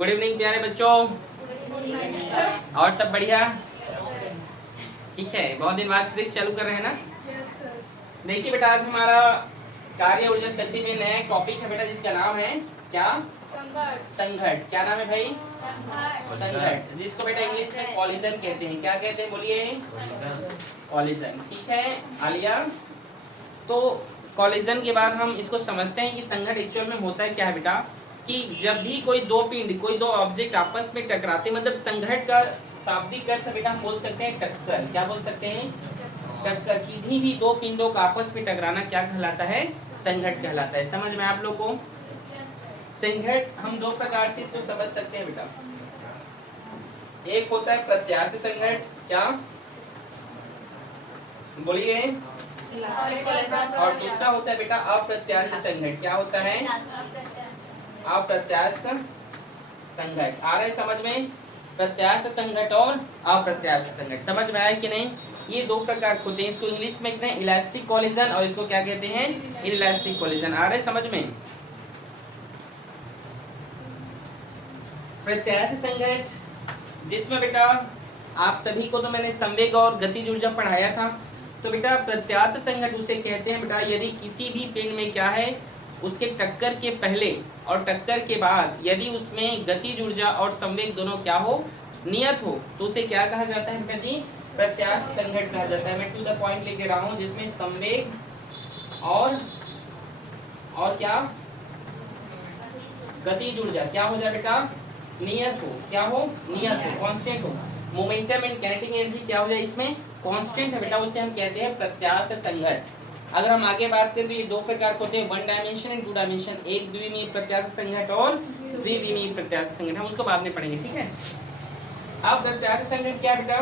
Good evening प्यारे बच्चों। और सब बढ़िया? ठीक है, बहुत दिन बाद फिजिक्स चालू कर रहे हैं ना। देखिए बेटा, आज हमारा कार्य ऊर्जा शक्ति में नया टॉपिक है बेटा, जिसका नाम है क्या? संघट। क्या नाम है भाई? संघट, जिसको बेटा इंग्लिश में कॉलिजन कहते हैं। क्या कहते हैं बोलिए? कॉलिजन। ठीक है आलिया, तो कॉलिजन के बाद हम इसको समझते हैं कि संघट एक्चुअल में होता है क्या है बेटा। कि जब भी कोई दो पिंड, कोई दो ऑब्जेक्ट आपस में टकराते, मतलब संघट का शाब्दिक अर्थ बेटा हम बोल सकते हैं टक्कर। क्या बोल सकते हैं? टक्कर। किसी भी दो पिंडों का आपस में टकराना क्या कहलाता है? संघट कहलाता है। समझ में आप लोग को? संघट हम दो प्रकार से इसको समझ सकते हैं बेटा। एक होता है प्रत्यास्थ संघट। क्या बोलिए? और दूसरा होता है बेटा अप्रत्यास्थ संघट। क्या होता है? अप्रत्यास्थ संघट। आ रहे समझ में? प्रत्यास्थ संघट और अप्रत्यास्थ संघट। समझ में आया कि नहीं? ये दो प्रकार होते हैं। इसको इंग्लिश में कहते हैं इलास्टिक कॉलिजन और इसको क्या कहते हैं? Inelastic collision. आ रहे समझ में? प्रत्यास्थ संघट जिसमें बेटा आप सभी को तो मैंने संवेग और गतिज ऊर्जा पढ़ाया था। तो बेटा प्रत्यास्थ संघट उसे कहते हैं बेटा यदि किसी भी पिंड में क्या है, उसके टक्कर के पहले और टक्कर के बाद यदि उसमें गतिज ऊर्जा और संवेग दोनों क्या हो, नियत हो, तो उसे क्या कहा जाता है बेटा जी? प्रत्यास्थ संघट कहा जाता है। मैं टू द पॉइंट लिख दे रहा हूं, जिसमें संवेग और क्या? गतिज ऊर्जा क्या हो जाए बेटा? नियत हो। क्या हो? नियत हो, कांस्टेंट हो। मोमेंटम एंड काइनेटिक एनर्जी क्या हो जाए? इसमें कांस्टेंट है बेटा, उसे हम कहते हैं प्रत्यास्थ संघट। अगर हम आगे बात करें तो ये दो प्रकार होते हैं, one dimension and two dimension. एक द्विमीय प्रत्यास्थ संघट और द्विविमीय प्रत्यास्थ संघट। हम उसको बाद में पढ़ेंगे, ठीक है। अब प्रत्यास्थ संघट क्या बेटा?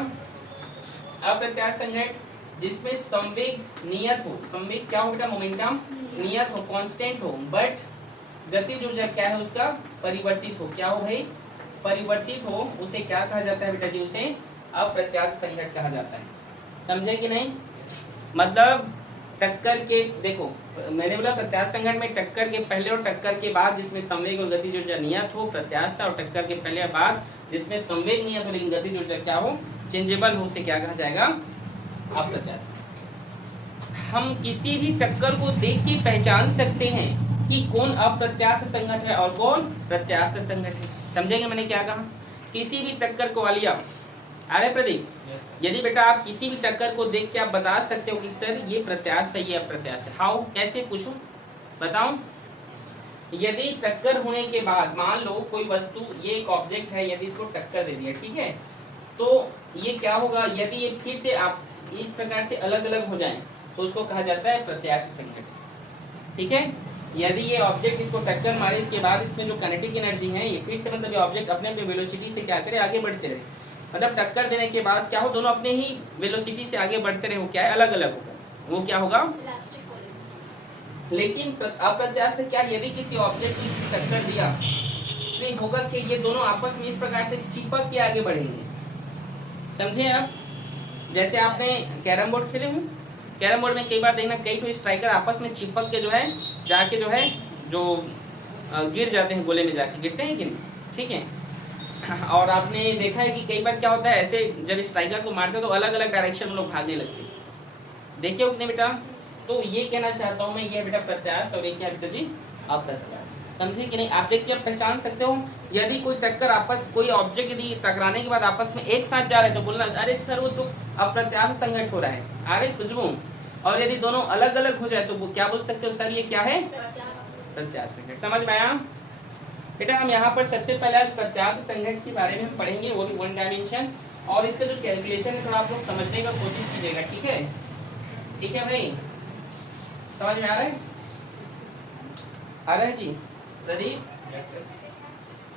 अप्रत्यास्थ संघट जिसमें संवेग नियत हो। संवेग क्या हो बेटा? मोमेंटम नियत हो, कांस्टेंट हो, बट गतिज ऊर्जा क्या है उसका? परिवर्तित हो। क्या हो भाई? परिवर्तित हो। उसे क्या कहा जाता है बेटा जी? उसे अप्रत्यास्थ संघट कहा जाता है। समझे कि नहीं? मतलब टक्कर के, देखो मैंने बोला प्रत्यास्थ संघट में टक्कर के पहले और टक्कर के बाद जिसमें संवेग और गतिज ऊर्जा नियत हो प्रत्यास्थ, और टक्कर के पहले और बाद जिसमें संवेग नियत हो लेकिन गतिज ऊर्जा क्या हो? चेंजेबल हो, उसे क्या कहा जाएगा? अप्रत्यास्थ। हम किसी भी टक्कर को देख के पहचान सकते हैं कि कौन अप्रत्यास्थ संघट है और कौन प्रत्यास्थ संघट है। समझेंगे मैंने क्या कहा? किसी भी टक्कर को आलिया, अरे प्रदीप, यदि बेटा आप किसी भी टक्कर को देख के आप बता सकते हो कि सर ये प्रत्यास्थ है, ये अप्रत्यास्थ है। हाउ? कैसे? पूछो, बताऊं। यदि टक्कर होने के बाद मान लो कोई वस्तु, ये एक ऑब्जेक्ट है, यदि इसको टक्कर दे दिया, ठीक है, तो ये क्या होगा? यदि ये फिर से आप इस प्रकार से अलग अलग हो जाएं तो उसको कहा जाता है प्रत्यास्थ संघट। ठीक है। यदि ये ऑब्जेक्ट इसको टक्कर मारे, इसके बाद इसमें जो काइनेटिक एनर्जी है ये फिर से, मतलब ये ऑब्जेक्ट अपने अपने वेलोसिटी से क्या करे? आगे बढ़ते रहे। मतलब टक्कर देने के बाद क्या हो? दोनों अपने ही वेलोसिटी से आगे बढ़ते रहे। वो क्या है? अलग अलग होगा। वो क्या होगा? लेकिन अप्रत्यास्थ क्या? यदि किसी ऑब्जेक्ट की टक्कर दिया तो होगा कि ये दोनों आपस में इस प्रकार से चिपक के आगे बढ़ेंगे। समझे आप? जैसे आपने कैरम बोर्ड खेले हो, कैरम बोर्ड में कई बार देखना कई तो स्ट्राइकर आपस में चिपक के जो है जाके जो है जो गिर जाते हैं, गोले में जाके गिरते हैं कि नहीं? ठीक है। और आपने देखा है कि कई बार क्या होता है, ऐसे जब स्ट्राइकर को मारते हैं तो अलग अलग डायरेक्शन में लोग भागने लगते हैं। देखिए हो कि नहीं बेटा? तो ये कहना चाहता हूँ मैं, ये बेटा प्रत्यास्थ और ये क्या बेटा जी? अप्रत्यास्थ। समझे कि नहीं? आप देखिए, आप पहचान सकते हो यदि कोई टक्कर आपस, कोई ऑब्जेक्ट यदि टकराने के बाद आपस में एक साथ जा रहे हैं तो बोलना अरे सर वो तो अप्रत्यास्थ संघट हो रहा है। अरे खुशबू। और यदि दोनों अलग अलग हो जाए तो वो क्या बोल सकते हो? सर ये क्या है? प्रत्यास्थ संघट। समझ में आया बेटा? हम यहाँ पर सबसे पहले आज प्रत्यास्थ संघट के बारे में हम पढ़ेंगे, वो भी वन डायमेंशन। और इसका जो कैलकुलेशन है थोड़ा आप लोग समझने का कोशिश कीजिएगा, ठीक है? ठीक है भाई, समझ में आ रहा है? आ रहा है जी प्रदीप?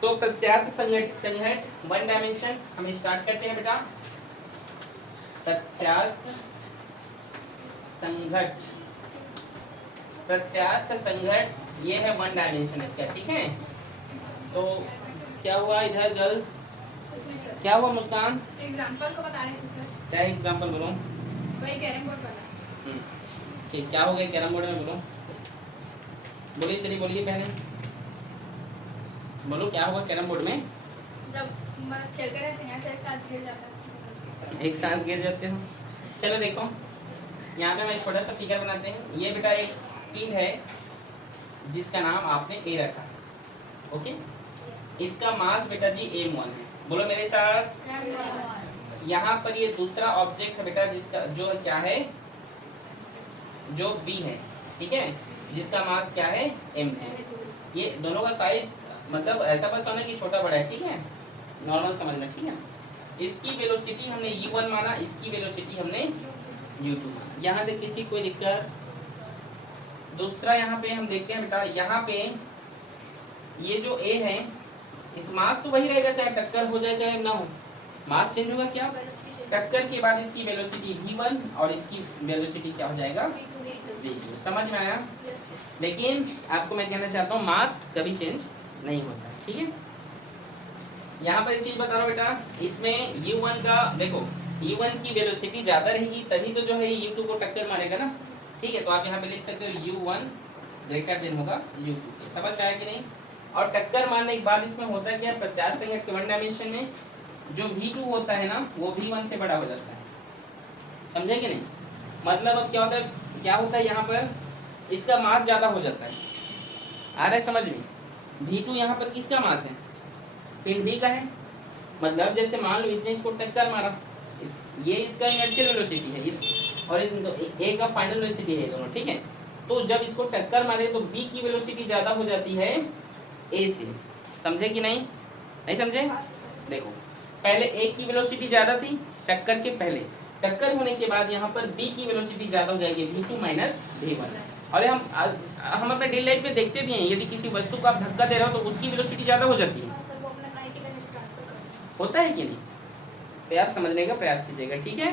तो प्रत्यास्थ संघट वन डायमेंशन हम स्टार्ट करते हैं बेटा। प्रत्यास्थ संघट, प्रत्यास्थ संघट ये है वन डायमेंशन इसका, ठीक है। तो क्या हुआ इधर गर्ल्स? क्या हुआ मुस्कान? एग्जांपल को बता रहे हैं सर। क्या एग्जांपल बोलो? वही कैरम बोर्ड वाला। ठीक, क्या हो गया कैरम बोर्ड में? बोलो, बोलिए, चलिए बोलिए पहले। बोलो क्या होगा कैरम बोर्ड में? जब मतलब खेलते रहते हैं तो एक साथ गिर जाता है। एक साथ गिर जाते हो। चलो देखो यहाँ पे मैं एक छोटा सा फिगर बनाते हैं। ये बेटा एक पिन है जिसका नाम आपने ए रखा, ओके। इसका मास बेटा जी m1 है। बोलो मेरे साथ। यहाँ पर ये दूसरा ऑब्जेक्ट है बेटा जिसका जो क्या है, जो बी है, ठीक है, जिसका मास क्या है m2। ये दोनों का साइज मतलब ऐसा बस होना कि छोटा बड़ा है, ठीक है, नॉर्मल समझना, ठीक है। इसकी वेलोसिटी हमने u1 माना, इसकी वेलोसिटी हमने u2 माना। यहाँ से किसी कोई दिक्कत? दूसरा यहाँ पे हम देखते हैं बेटा, यहाँ पे ये जो a है, इस मास तो वही रहेगा चाहे टक्कर हो जाए चाहे ना हो, मास चेंज होगा क्या? टक्कर के बाद इसकी वेलोसिटी v1 और इसकी वेलोसिटी क्या हो जाएगा v2। समझ में आया? लेकिन आपको मैं कहना चाहता हूँ मास कभी चेंज नहीं होता, ठीक है। यहाँ पर एक चीज बता रहा हूँ बेटा, इसमें u1 का देखो, u1 की वेलोसिटी ज्यादा रहेगी तभी तो जो है u2 को टक्कर मारेगा ना, ठीक है। तो आप यहाँ पे लिख सकते हो u1 ग्रेटर देन होगा u2। समझ आया कि नहीं? और टक्कर मारने के बाद इसमें होता है क्या, 50 मिनट के वन डायमेंशन में जो v2 होता है ना वो v1 से बड़ा हो जाता है, समझे कि नहीं? मतलब अब क्या होता है यहाँ पर इसका मास ज्यादा हो जाता है। आ रहा है समझ में? v2 यहाँ पर किसका मास है? पिन b का है। मतलब जैसे मान लो इसने इसको टक्कर मारा, ये इसका इनर्शियल वेलोसिटी है, इस और a का फाइनल वेलोसिटी है दोनों, ठीक है। तो जब इसको टक्कर मारे तो b की वेलोसिटी ज्यादा हो जाती है a से, समझे कि नहीं? नहीं समझे? देखो पहले a की वेलोसिटी ज्यादा थी टक्कर के पहले, टक्कर होने के बाद यहाँ पर b की वेलोसिटी ज्यादा हो जाएगी v2 माइनस v1। और हम अपने डेली लाइफ में देखते भी हैं, यदि किसी वस्तु को आप धक्का दे रहे हो तो उसकी वेलोसिटी ज्यादा हो जाती है, होता है कि नहीं? तो आप समझने का प्रयास कीजिएगा, ठीक है।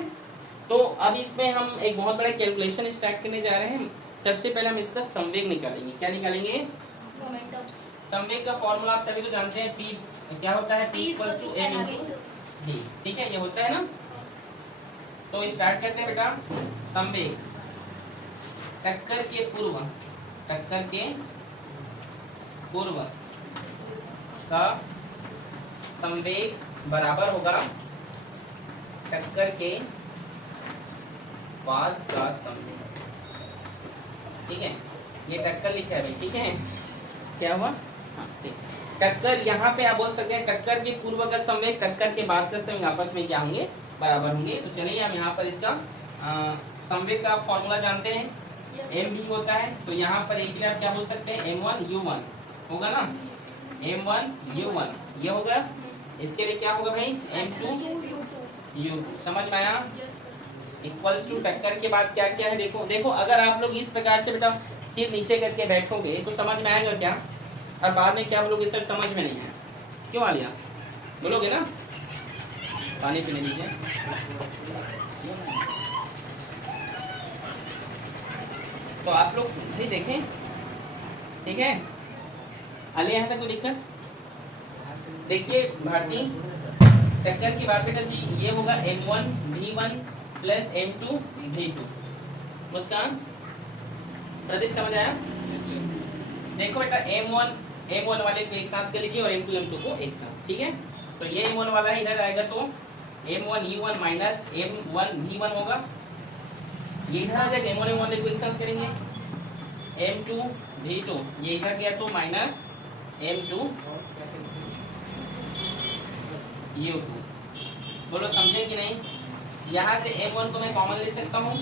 तो अब इसमें हम एक बहुत बड़ा कैलकुलेशन स्टार्ट करने जा रहे हैं। सबसे पहले हम इसका संवेग निकालेंगे। क्या निकालेंगे? संवेग का फॉर्मूला आप सभी तो जानते हैं, p क्या होता है, p equals to m into v, ठीक है, ये होता है ना। तो स्टार्ट करते हैं बेटा। संवेग टक्कर के पूर्व का संवेग बराबर होगा टक्कर के बाद का संवेग, ठीक है। ये टक्कर लिखा है भाई, ठीक है, क्या हुआ? हाँ ठीक। टक्कर यहाँ पे आप बोल सकते हैं टक्कर के पूर्व का संवेग टक्कर के बाद का संवेग आपस में क्या होंगे, बराबर होंगे। तो चलिए हम यहाँ पर इसका संवेग का फॉर्मूला जानते हैं, mv होता है। तो यहाँ पर एक आप क्या बोल सकते हैं, m1 u1 होगा ना, m1 u1 ये होगा। इसके लिए क्या होगा भाई, m2 u2। समझ में आया? इक्वल्स टू टक्कर के बाद क्या क्या है, देखो देखो अगर आप लोग इस प्रकार से बेटा सिर नीचे करके बैठोगे तो समझ में आएगा क्या, और बाद में क्या बोलोगे, सर समझ में नहीं है, क्यों आ लिया बोलोगे ना। पानी पीने दीजिए। तो आप लोग भी देखें, ठीक है, आलिए यहाँ तक कोई दिक्कत? देखिए भारती, टक्कर की बात बेटा जी ये होगा m1 v1 plus m2 v2। मुस्कान, प्रदीप समझ आया? देखो बेटा m1 वाले को एक साथ कर लीजिए और m2 m2 को एक साथ, ठीक है। तो ये m1 वाला इधर आएगा तो m1 u1 minus m1 v1 होगा, ये इधर आ जाएगा। m1 m1 को एक साथ करेंगे, m2 v2 ये इधर गया तो माइनस m2 u2। बोलो समझे कि नहीं? यहाँ से m1 को मैं कॉमन ले सकता हूँ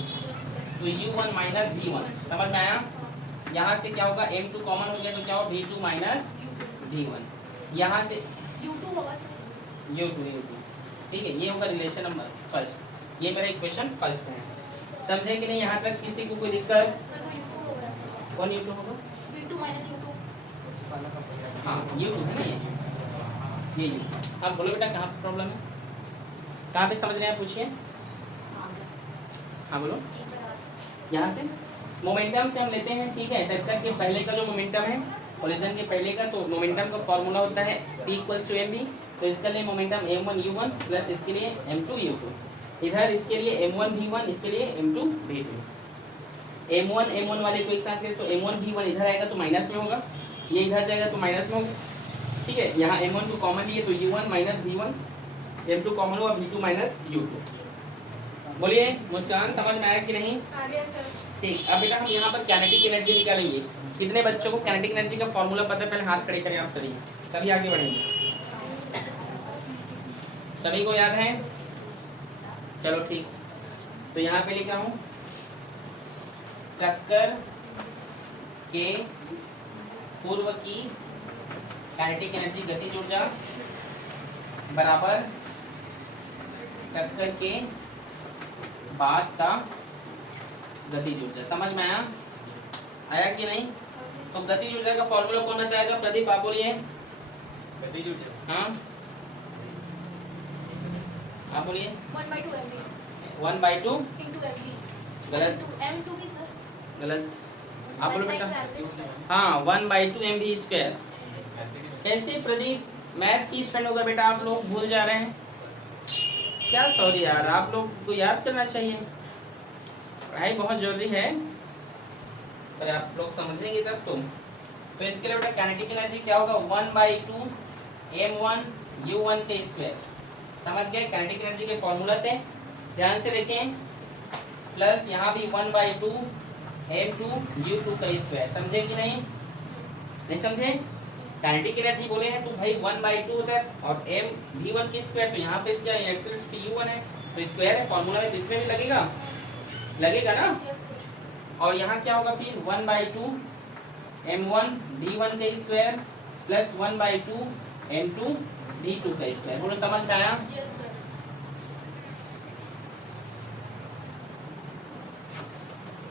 तो u1 माइनस v1, समझ में आया? यहाँ से क्या होगा, m2 कॉमन हो गया तो क्या होगा, v2 माइनस v1। यहाँ से u2 होगा u2, ठीक है, ये होगा रिलेशन नंबर फर्स्ट। ये मेरा इक्वेशन फर्स्ट है, समझे कि नहीं? यहाँ तक किसी को कोई दिक्कत? सर, वो u2 होगा। कौन u2 होगा? v2 minus u2। हाँ u2 है ना, ये u2। आप बोलो बेटा कहाँ प्रॉब्लम है, कहाँ पे समझ रहे हैं, पूछिए। हाँ बोलो। यहाँ से मोमेंटम से हम लेते हैं, ठीक है। टक्कर के पहले का जो मोमेंटम है, कोलिजन के पहले का, तो मोमेंटम का फॉर्मूला होता है p इक्वल्स टू mv। तो इसके लिए मोमेंटम m1 u1 प्लस इसके लिए m2 u2। इधर इसके लिए m1 v1, इसके लिए m2 v2। m1 वाले को एक साथ करें तो m1 v1 इधर आएगा तो माइनस में होगा, ये इधर जाएगा तो माइनस में होगा, ठीक है, यहाँ m1 को कॉमन लिए तो u1 minus v1, m2 common हुआ v2 माइनस u2। बोलिए मुस्कान, समझ में आया कि नहीं? आ गया सर। ठीक, अब बेटा हम यहाँ पर काइनेटिक एनर्जी निकालेंगे। कितने बच्चों को काइनेटिक एनर्जी का फॉर्मूला पता है? पहले हाथ खड़े करें आप सभी, तभी आगे बढ़ेंगे। सभी को याद है? चलो ठीक, तो यहाँ पे लिख रहा हूँ टक्कर के पूर्व की काइनेटिक एनर्जी गतिज ऊर्जा बराबर टक्कर के बाद का गतिज ऊर्जा। समझ में आया? आया कि नहीं? तो गतिज ऊर्जा का फॉर्मूला कौन बताएगा? प्रदीप आप बोलिए। गतिज ऊर्जा, हाँ आप बोलिए। 1/2 mv 1/2 into mv। गलत, m2 भी सर। गलत, आप बोलो बेटा। हाँ 1/2 mv स्क्वायर। कैसे प्रदीप? मैथ की स्टैंड होगा बेटा, आप लोग भूल जा रहे हैं क्या? सॉरी यार, आप लोग को याद करना चाहिए, पढ़ाई बहुत जरूरी है, पर आप लोग समझेंगे तब तो इसके लिए बेटा काइनेटिक एनर्जी क्या होगा? 1/2 m1 u1 के स्क्वायर। समझ गए काइनेटिक एनर्जी के फॉर्मूला से? ध्यान से देखें, प्लस यहाँ भी 1/2 m2 u2 का स्क्वायर। समझे कि नहीं? नहीं समझे? काइनेटिक एनर्जी बोले हैं तो भाई 1/2 होता है और m v1 की स्क्वायर, तो यहाँ पे इसका u1 है तो स्क्वायर है फॉर्मूला में, तो इसमें भी लगेगा, लगेगा ना? और यहाँ क्या होगा फिर? 1/2 m1 v1 का स्क्वायर प्लस 1/2 m2 v2 का स्क्वायर। बोलो समझ में आया? Yes sir.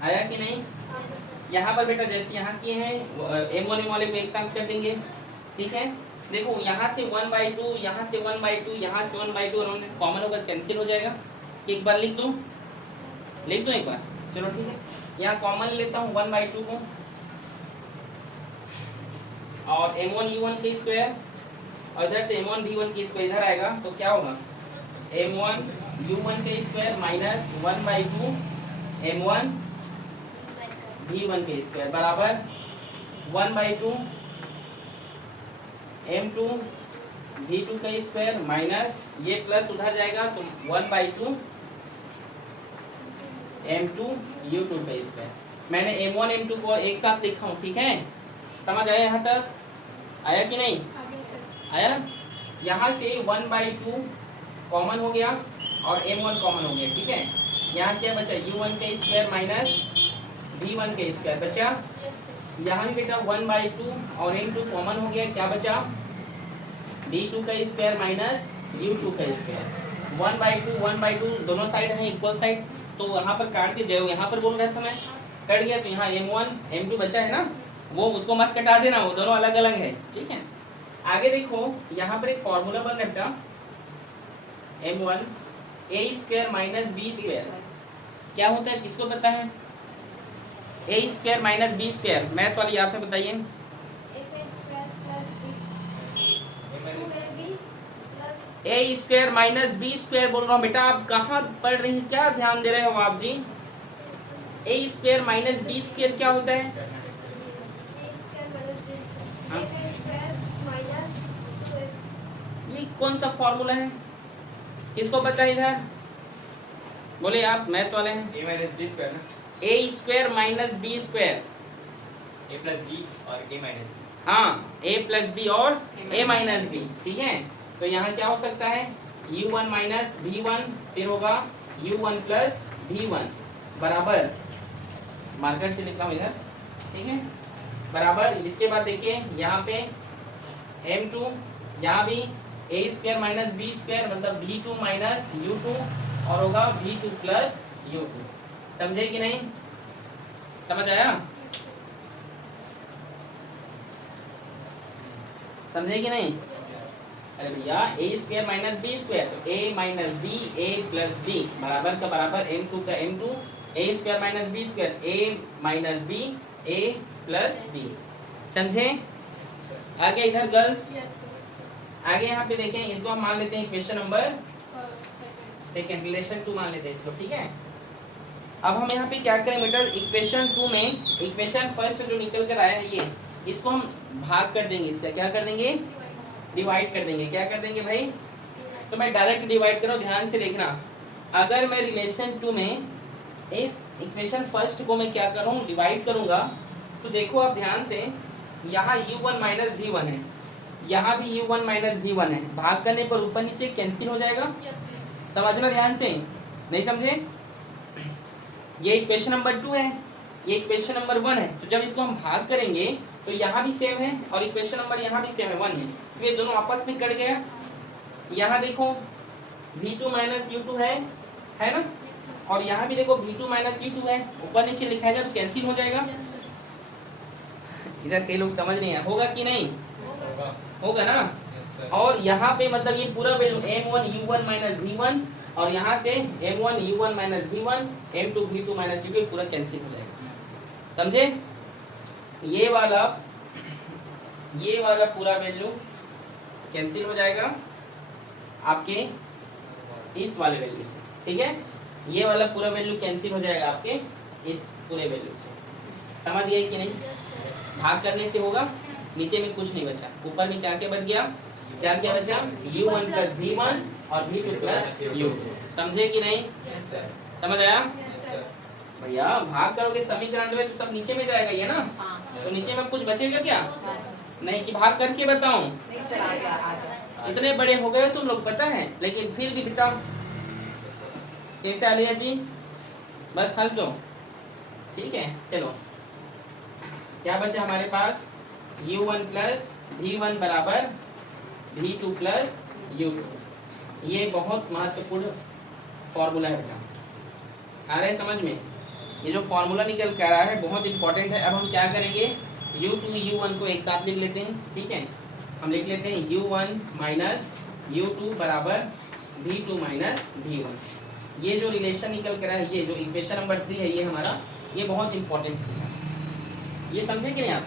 आया कि नहीं? यहाँ पर बेटा जैसे यहाँ किए हैं m1 m वाले को एक साथ कर देंगे, ठीक है? देखो यहाँ से 1/2, यहाँ से 1/2, यहाँ से 1/2 और कॉमन होकर कैंसिल हो जाएगा। एक बार लिख दूँ, लिख दूँ एक बार? चलो ठीक है, यहाँ कॉमन लेता हूँ 1/2 को और m1 u1 के स्क्वायर और इधर से m1 v1 की स्क्वायर इधर आएगा तो क्या होगा? m1 u1 के स्क्वायर माइनस 1/2 m1 v1 के स्क्वायर बराबर 1/2 m2 v2 का स्क्वायर माइनस ये प्लस उधर जाएगा तो 1/2 m2 u2 का स्क्वायर। मैंने m1 m2 को एक साथ लिखा हूँ, ठीक है? समझ आया यहाँ तक? आया कि नहीं? आया ना? यहाँ से 1/2 कॉमन हो गया और m1 कॉमन हो गया, ठीक है? यहाँ क्या बचा? u1 का स्क्वायर माइनस v1 का स्क्वायर बचा। यहाँ भी बेटा 1/2 और m2 कॉमन हो गया, क्या बचा? v2 का स्क्वायर माइनस u2 का स्क्वायर। 1/2 दोनों साइड है इक्वल साइड, तो यहाँ पर काट के जाओ, यहाँ पर बोल रहा था मैं, कट गया तो यहाँ m1 m2 बचा है ना, वो उसको मत कटा देना, वो दोनों अलग अलग है, ठीक है? आगे देखो यहाँ पर एक फॉर्मूला बन रहा है m1 a square minus b square क्या होता है? किसको पता है? a square minus b square math वाली आप बताइए। a square minus b square बोल रहा हूँ बेटा, आप कहाँ पढ़ रही हैं? क्या ध्यान दे रहे हो आप जी? a square minus b square क्या होता है? ये कौन सा फॉर्मूला है? किसको पता है इधर? बोले आप मैथ वाले हैं। a माइनस बी स्क्वायर ना, a square minus b square, a plus B और a माइनस, हाँ a प्लस बी और a माइनस बी, ठीक है? तो यहाँ क्या हो सकता है? u1 माइनस v1 फिर होगा u1 प्लस v1 बराबर, मार्कर से लिखता हूँ इधर, ठीक है? बराबर इसके बाद देखिए यहाँ पे m2, यहाँ भी a square minus b square मतलब v2 माइनस u2 और होगा v2 प्लस u2। समझे कि नहीं? समझ आया? समझे कि नहीं? अरे भैया a square minus b square तो a minus b a plus b बराबर का बराबर m2 का m2, a square minus b square a minus b a plus b। समझे? आगे इधर गर्ल्स, आगे यहाँ पे देखें, इसको हम मान लेते हैं इक्वेशन नंबर सेकंड, रिलेशन 2 मान लेते हैं इसको, ठीक है? अब हम यहाँ पे क्या करें बेटा? इक्वेशन 2 में इक्वेशन फर्स्ट जो निकल कर आया है ये, इसको हम भाग कर देंगे, इसका क्या कर देंगे? डिवाइड कर देंगे। क्या कर देंगे भाई? तो मैं डायरेक्ट डिवाइड करो, ध्यान से देखना। अगर मैं रिलेशन 2 में इस इक्वेशन फर्स्ट को मैं क्या करूं, डिवाइड करूंगा, तो देखो आप ध्यान से, यहाँ u1 माइनस v1 है, यहाँ भी u1 माइनस v1 है, भाग करने पर ऊपर नीचे कैंसिल हो जाएगा। समझना ध्यान से, नहीं समझे? ये इक्वेशन नंबर 2 है, ये इक्वेशन नंबर 1 है। तो जब इसको हम भाग करेंगे तो यहाँ भी सेम है और इक्वेशन नंबर यहाँ भी सेम है 1 है, तो ये दोनों आपस में कट गया। यहाँ देखो v2 माइनस u2 है ना, और यहाँ भी देखो v2 माइनस u2 है, ऊपर नीचे लिखाएगा तो कैंसिल हो जाएगा। इधर कई लोग समझ नहीं है, होगा कि नहीं? होगा ना। और यहाँ पे मतलब ये पूरा value m1 u1 minus v1 और यहाँ से m1 u1 minus v1 m2 v2 minus u2 पूरा कैंसिल हो जाएगा। समझे? ये वाला पूरा वैल्यू कैंसिल हो जाएगा आपके इस वाले वैल्यू से, ठीक है? ये वाला पूरा वैल्यू कैंसिल हो जाएगा आपके इस पूरे वैल्यू से। समझ गए कि नहीं? भाग करने से होगा, नीचे में कुछ नहीं बचा, ऊपर में क्या क्या बच गया? क्या क्या बचा? u1 प्लस v1 और v2 प्लस u2। समझे कि नहीं? समझ आया? भैया भाग करोगे समीकरण में तो सब नीचे में जाएगा ये ना, तो नीचे में कुछ बचेगा क्या? नहीं कि भाग करके बताऊं? इतने बड़े हो गए तुम लोग, पता है, लेकिन फिर भी बेटा कैसे आलिया जी, बस हंस दो, ठीक है? चलो क्या बचा हमारे पास? u1 प्लस v1 बराबर v2 प्लस u2। ये बहुत महत्वपूर्ण फॉर्मूला है बेटा, आ रहे हैं समझ में? ये जो फॉर्मूला निकल कर रहा है बहुत इंपॉर्टेंट है। अब हम क्या करेंगे, u2 u1 को एक साथ लिख लेते हैं, ठीक है? हम लिख लेते हैं u1 माइनस u2 बराबर v2 माइनस v1। ये जो रिलेशन निकल कर रहा है, ये जो इक्वेशन नंबर 3 है, ये हमारा ये बहुत इंपॉर्टेंट है। ये समझे कि नहीं आप?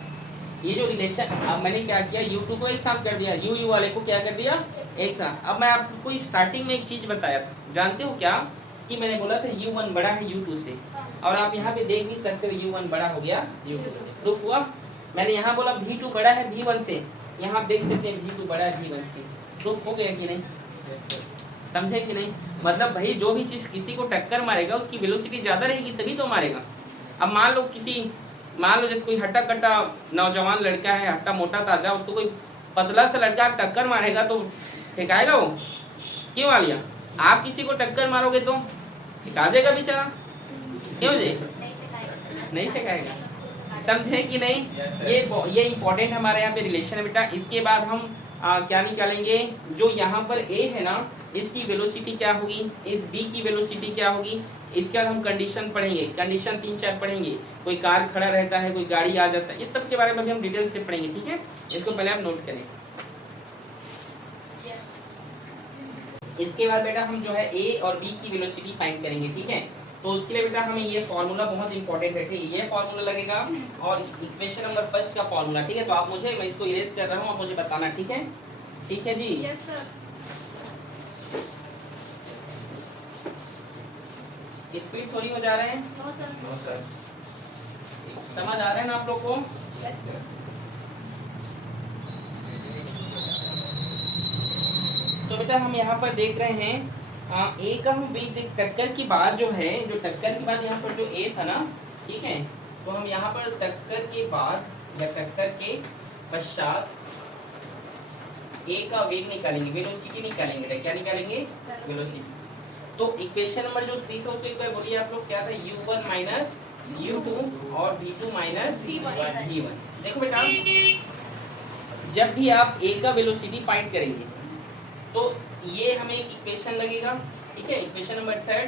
ये जो रिलेशन, अब मैंने क्या किया, u2 को एक साथ कर दिया, u वाले को क्या कर दिया, एक साथ। अब मैं आपको स्टार्टिंग में एक चीज बताया था, जानते हो क्या? कि मैंने बोला था u1 बड़ा है u2 से, और आप यहाँ पे देख भी सकते हो u1 बड़ा हो गया u2 से। प्रूफ हुआ? मैंने यहाँ बोला v2 बड़ा है v1 से, यहाँ आप देख सकते हैं v2 बड़ा है v1 से। प्रूफ हो गया कि नहीं? समझे कि नहीं? मतलब भाई जो भी चीज किसी को टक्कर मारेगा उसकी वेलोसिटी ज्यादा रहेगी तभी तो मारेगा। अब मान लो जैसे कोई हट्टा कट्टा नौजवान लड़का है, हट्टा मोटा ताजा, उसको कोई पतला सा लड़का टक्कर मारेगा तो फेंकाएगा वो? क्यों आलिया? आप किसी को टक्कर मारोगे तो फेंका देगा बेचारा, क्यों जी? नहीं फेंकाएगा। समझे कि नहीं? ये इंपॉर्टेंट हमारे यहाँ पे रिलेशन है बेटा। इसके बाद हम क्या निकालेंगे, जो यहाँ पर a है ना, इसकी वेलोसिटी क्या होगी, इस b की वेलोसिटी क्या होगी, इसके बाद हम कंडीशन पढ़ेंगे, कंडीशन 3-4 पढ़ेंगे। कोई कार खड़ा रहता है, कोई गाड़ी आ जाता है, इस सब के बारे में भी हम डिटेल से पढ़ेंगे, ठीक है? इसको पहले आप नोट करें। इसके बाद बेटा हम जो है a और b की वेलोसिटी फाइंड करेंगे, ठीक है? तो उसके लिए बेटा हमें ये फॉर्मूला बहुत इंपॉर्टेंट है, ठीक है? ये फॉर्मूला लगेगा और इक्वेशन नंबर फर्स्ट का फॉर्मूला, ठीक है? तो आप मैं इसको इरेज कर रहा हूँ, आप मुझे बताना, ठीक है? ठीक है जी? Yes sir. स्पीड थोड़ी हो जा रहे हैं, नो सर। No sir. समझ आ रहे हैं ना आप लोग को? Yes sir. तो बेटा हम यहाँ पर देख रहे हैं ए का हम बी टक्कर की बात जो है, जो टक्कर की बात यहाँ पर जो ए था ना, ठीक है? तो हम यहाँ पर टक्कर के बाद या टक्कर के पश्चात ए का वेग निकालेंगे, वेलोसिटी निकालेंगे। क्या निकालेंगे? वेलोसिटी। तो इक्वेशन नंबर जो 3 था उसको एक बार बोलिए आप लोग, क्या था? u1 माइनस u2 और v2 माइनस v1। देखो बेटा, जब भी आप ए का वेलोसिटी फाइंड करेंगे तो ये हमें एक इक्वेशन लगेगा, ठीक है? Equation number 3।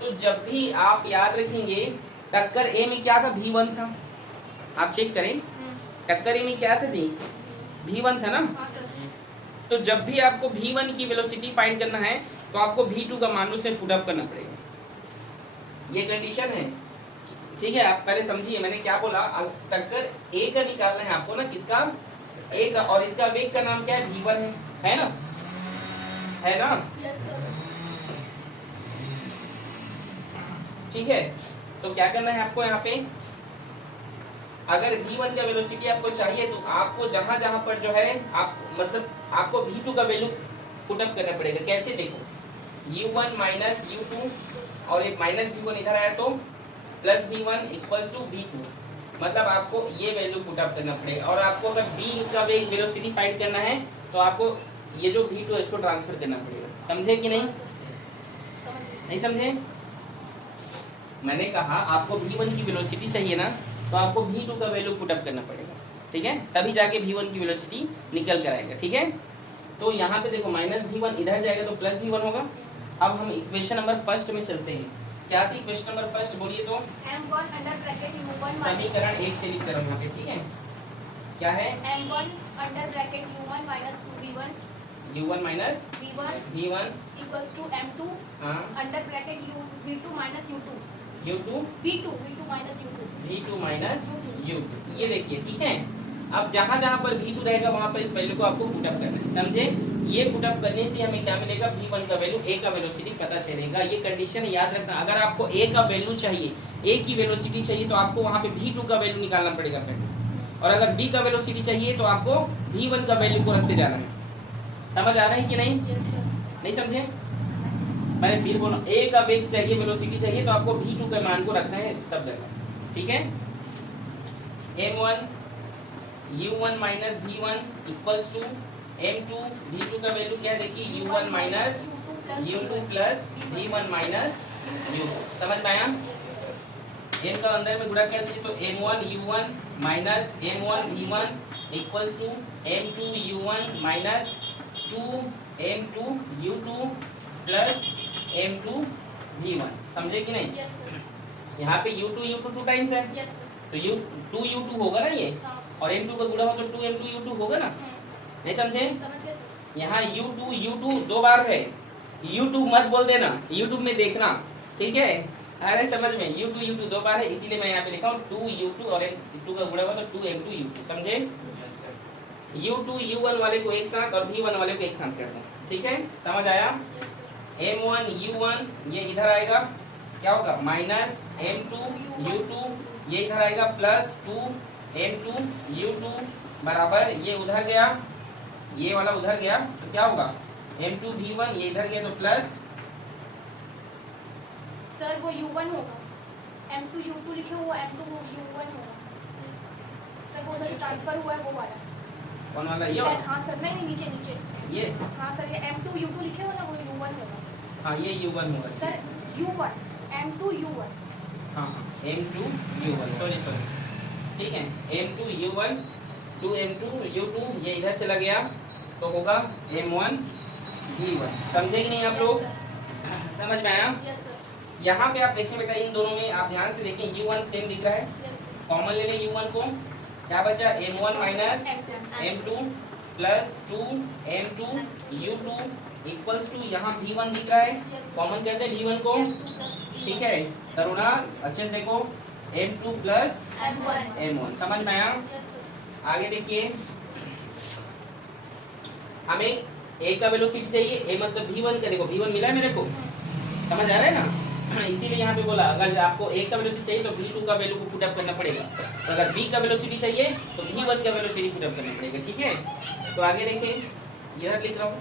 तो जब भी आप याद रखेंगे, टक्कर ए में क्या था? v1 था। आप चेक करें, टक्कर ए में क्या था जी? v1 था ना? तो जब भी आपको v1 की वेलोसिटी फाइंड करना है तो आपको v2 का मान उसे पुट अप करना पड़ेगा। ये कंडीशन है, ठीक है? आप पहले समझिए मैंने क्या बोला। टक्कर ए का निकालना है आपको ना, किसका? ए का, और इसका वेग का नाम क्या है? v1 है ना? है ना? Yes sir. ठीक है? तो क्या करना है आपको यहाँ पे? अगर v1 का वेलोसिटी आपको चाहिए तो आपको जहां जहां पर जो है आप मतलब आपको v2 का वैल्यू पुट अप करना पड़ेगा। कैसे देखो, u1 माइनस u2 और एक माइनस v1 इधर आया तो plus v1 equals to v2, मतलब आपको ये वैल्यू पुट अप करना पड़ेगा। और आपको अगर v का वेलोसिटी फाइंड करना है तो आपको ये जो v2 है इसको ट्रांसफर करना पड़ेगा। समझे कि नहीं? नहीं समझे? मैंने कहा आपको v1 की वेलोसिटी चाहिए ना, तो आपको v2 का वैल्यू पुट अप करना पड़ेगा, ठीक है, तभी जाके v1 की वेलोसिटी निकल कर आएगा, ठीक है। तो यहाँ पे देखो माइनस v1 इधर जाएगा तो प्लस v1 होगा। अब हम इक्वेशन नंबर फर्स्ट में चलते हैं। क्या थी इक्वेशन नंबर फर्स्ट, बोलिए तो। m1 अंडर ब्रैकेट u1 समीकरण 1 से लिख कर यहाँ पे, ठीक है। क्या है? m1 under bracket u1 minus v1 u1 minus v1 equals to m2 हाँ under bracket v2 minus u2 u2 v2 minus u2 v2 minus u2, ये देखिए, ठीक है। अब जहाँ जहाँ पर v2 रहेगा वहाँ पर इस वैल्यू को आपको पुट अप करना है, समझे। ये पुट अप करने से हमें क्या मिलेगा, v1 का वैल्यू, a का वेलोसिटी पता चलेगा। ये कंडीशन याद रखना, अगर आपको a का वैल्यू चाहिए, a की वेलोसिटी चाहिए तो आपको वहाँ पे v2 का वैल्यू निकालना पड़ेगा पहले, और अगर b का वेलोसिटी चाहिए तो आपको v1 का वैल्यू को रखते जाना है। समझ आ रहा है कि नहीं? नहीं समझे? मैंने फिर बोला, a का वेग चाहिए, वेलोसिटी चाहिए तो आपको v2 के मान को रखना है सब जगह, ठीक है। m1 u1 minus v1 equals to m2 v2 का वैल्यू क्या है देखिए, u1 minus u2 plus v1 minus u2। समझ में आया? m का अंदर में गुणा कर दीजिए तो m1 u1 minus m1 v1 equals to m2 u1 minus 2 m2 u2 plus m2 v1। समझे कि नहीं? यस सर यहाँ पे u2 2 टाइम्स है यस सर तो u2 u2 होगा ना ये, हाँ और m2 का गुणा हो तो 2 m2 u2 होगा ना। नहीं समझे? समझ गए सर यहाँ u2 u2 दो बार है, YouTube मत बोल देना, YouTube में देखना, ठीक है। अरे समझ में, u2 u2 दो बार है, इसीलिए मैं यहाँ पे लिखा हूँ 2 u2 और m2 का गुणा हुआ तो 2 m2 u2। समझे? u2 u1 वाले को एक साथ और v1 वाले को एक साथ कर दो, ठीक है। समझ आया? यस सर m1 u1 ये इधर आएगा, क्या होगा, माइनस m2 u2, ये इधर आएगा प्लस 2 m2 u2 बराबर, ये उधर गया, ये वाला उधर गया तो क्या होगा, m2 v1, ये इधर गया तो प्लस, सर वो u1 होगा, m2 u2 लिखे हुआ m2 u1 होगा सर, वो उधर ट्रांसफर हुआ है वो वाला। कौन वाला, ये वाला? हाँ सर, नहीं नीचे नीचे ये, हाँ सर, ये m2 u2 लिखे हो ना, वो u1 होगा हाँ ये u1 होगा सर, u1 m2 u1 हाँ m2 u1, सॉरी सॉरी, ठीक है। m2 u1 2 m2 u2, ये इधर चला गया तो होगा m1 v1। समझे कि नहीं आप लोग? समझ में आया? यस सर यहाँ पे आप देखिए बेटा, इन दोनों में आप ध्यान से देखें, u1 सेम दिख रहा है, यस सर कॉमन ले लें u1 को, क्या बचा, m1 minus m2 plus 2 m2 u2 equals to, यहाँ v1 दिख रहा है, कॉमन करते हैं v1 को, ठीक है। करुणा अच्छे से देखो, m2 प्लस m1। समझ में आया? यस सर आगे देखिए, हमें a का वेलोसिटी चाहिए, a मतलब v1 का, देखो v1 मिला है मेरे को, समझ आ रहा है ना। इसीलिए यहाँ पे बोला, अगर आपको a का वेलोसिटी चाहिए तो v2 का वैल्यू को पुट अप करना पड़ेगा, तो अगर b का वेलोसिटी चाहिए तो v1 का वेलोसिटी पुट अप करना पड़ेगा, ठीक है। तो आगे देखिए, इधर लिख रहा हूँ,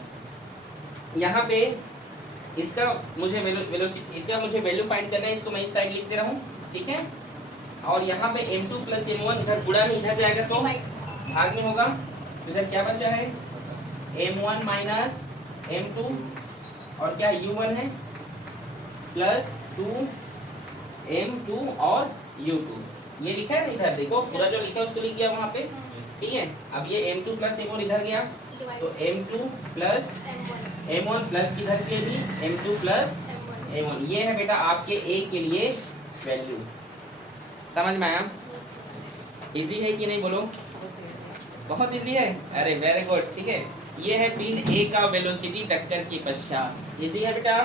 यहाँ पे इसका मुझे वेलोसिटी, इसका मुझे वैल्यू फाइंड करना है, इसको मैं इस साइड लिख दे रहा हूँ, ठीक है। और यहाँ पे m2 प्लस m1 इधर गुणा में इधर जाएगा तो भाग में होगा, तो इधर क्या बचा है, m1 माइनस m2 और क्या u1 है प्लस 2 m2 और u2, ये लिखा है ना इधर, देखो पूरा जो लिखा है उसको लिख दिया वहाँ पे, ठीक है। अब ये m2 प्लस m1 इधर गया तो m2 प्लस m1 प्लस किधर के भी m2 प्लस m1, ये है बेटा आपके a के लिए वैल्यू। समझ में आया? इजी है कि नहीं बोलो? बहुत इजी है, अरे वेरी गुड, ठीक है। ये है पिन a का वेलोसिटी टक्कर के पश्चात, इजी है बेटा।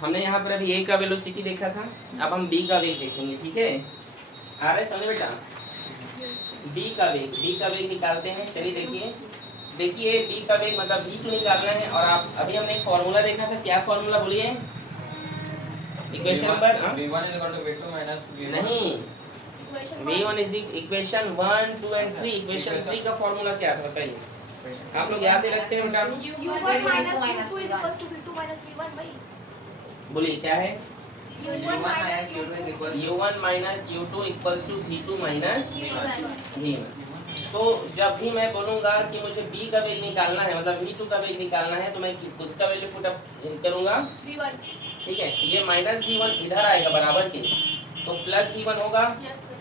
हमने यहाँ पर अभी a का वेलोसिटी देखा था, अब हम b का वेग देखेंगे, ठीक है। आ रहा है समझ बेटा? b का वेग निकालते हैं, चलिए देखिए b का वेग मतलब v2 निकालना है। और आप अभी हमने एक फॉर्मूला देखा था, क्या फॉर्मूला बोलिए, equation number v1 = v2 - v1 नहीं, equation V1 is equation 1 2 and 3। Equation 3 का फॉर्मूला क्या था बताइए? आप लोग याद नहीं रखते हैं बेटा? U1 minus U2 is equals to V2 minus V1 भाई। बोलिए क्या है? U1 minus U2 U1 minus U2 equals to V2 minus V1। तो जब भी मैं बोलूंगा कि मुझे B का वेग निकालना है, मतलब V2 का वेग निकालना है, तो मैं उसका वैल्यू पुट अप करूंगा, V1। ठीक है? ये माइनस V1 इधर आएगा बराबर के, तो प्लस V1 होगा, यस सर,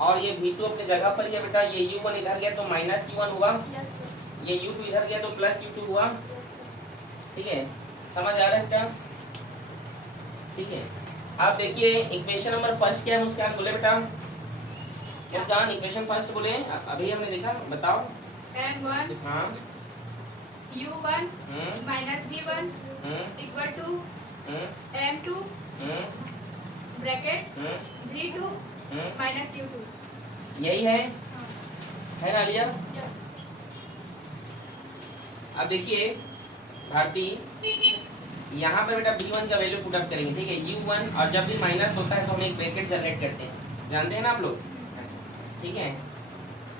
और ये V2 अपने जगह पर ही है बेटा। ये U1 इधर गया तो माइनस U1 हुआ, यस सर, ये U2 इधर गया तो प्लस U2 हुआ, यस सर। ठीक है? समझ आ रहा है बेटा? ठीक है। आप देखिए इक्वेशन नंबर फर्स्ट क्या है मुस्कान, बोले बेटा? मुस्कान इक्वेशन फर्स्ट बोले, अभी हमने देखा, बताओ। M1 हाँ। U1 hmm minus V1 hmm equal to hmm M2 hmm bracket hmm V2 hmm minus U2। यही है ना लिया? यस। अब देखिए भारती, यहाँ पर बेटा V1 का वैल्यू पुट अप करेंगे, ठीक है? U1, और जब भी माइनस होता है तो हम एक ब्रैकेट जनरेट करते हैं, जानते हैं ना आप लोग? ठीक है?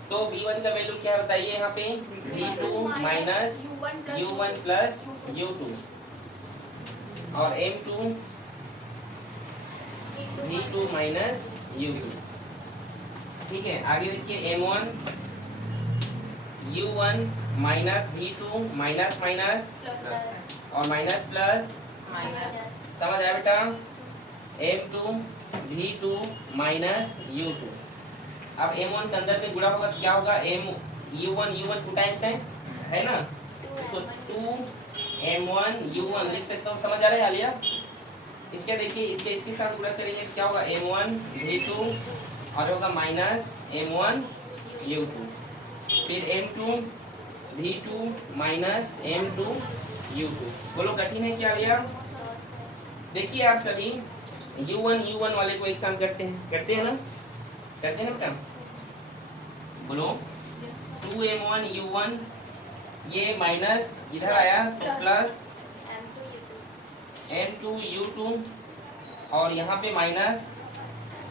तो V1 का वैल्यू क्या है बताइए यहाँ पे? V2 minus U1 plus U2, और M2 V2 माइनस U2, ठीक है? आगे देखिए M1 U1 minus V2 minus minus और माइनस प्लस, समझ आया बेटा? M2 V2 minus U2। अब M1 के अंदर में गुणा होगा तो क्या होगा? U1 2 टाइम्स है ना, तो 2 M1 U1 लिख सकता हूँ। समझ आ रहा है आलिया? इसके देखिए, इसके साथ गुणा करेंगे तो क्या होगा? M1 V2 और होगा माइनस M1 U2, फिर M2 V2 minus M2 U2। बोलो कठिन है क्या लिया? देखिए आप सभी U1 वाले को एक साथ करते हैं ना? करते हैं बेटा? बोलो 2M1 U1, ये माइनस इधर आया तो प्लस M2 U2, और यहाँ पे माइनस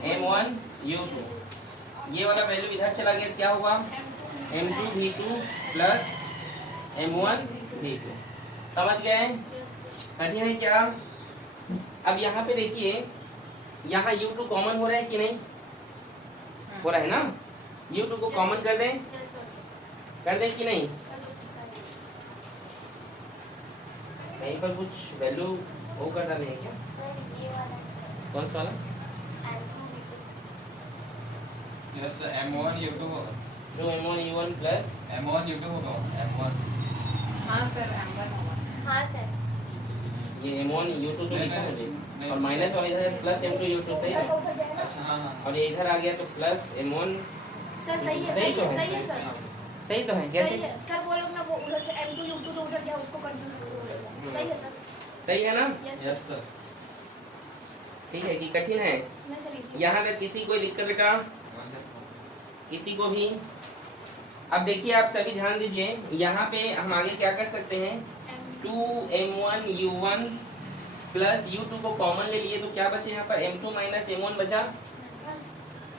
M1 U2। ये वाला वैल्यू इधर चला गया तो क्या हुआ? M2 V2 plus M1 V2। समझ गए? कठिन है क्या? अब यहाँ पे देखिए, यहाँ U2 कॉमन हो रहा है कि नहीं? हो रहा है ना? U2 को कॉमन कर दें, कर दें कि नहीं? कहीं पर कुछ वैल्यू वो कर रहा है क्या? कौन सा वाला? यस M1 U2 होगा, जो M1 U1 plus M1 U2 होगा, M1। हाँ सर M1 होगा। हाँ सर। ये M1 U2 तो लिखा मुझे, नहीं। और माइनस और इधर प्लस M2 U2, सही है? अच्छा हाँ हाँ और ये इधर आ गया तो प्लस M1। सर सही है, सही सही तो है, है। सही है सर। सही तो है? सही कैसे? है सर, वो लोग ना वो उधर से M2 U2 तो उधर गया, उसको कंफ्यूज हो गया। सही है सर। सही है ना? Yes yes sir. सर। ठीक है कि कठिन है? नहीं सर, इजी। यहाँ तक किसी को दिक्कत बेटा? किसी को भी? अब देखिए आप सभी ध्यान दीजिए, यहाँ पे हम आगे क्या कर सकते हैं? 2M1 U1 प्लस U2 को कॉमन ले लिए तो क्या बचे यहाँ पर? M2 माइनस M1 बचा,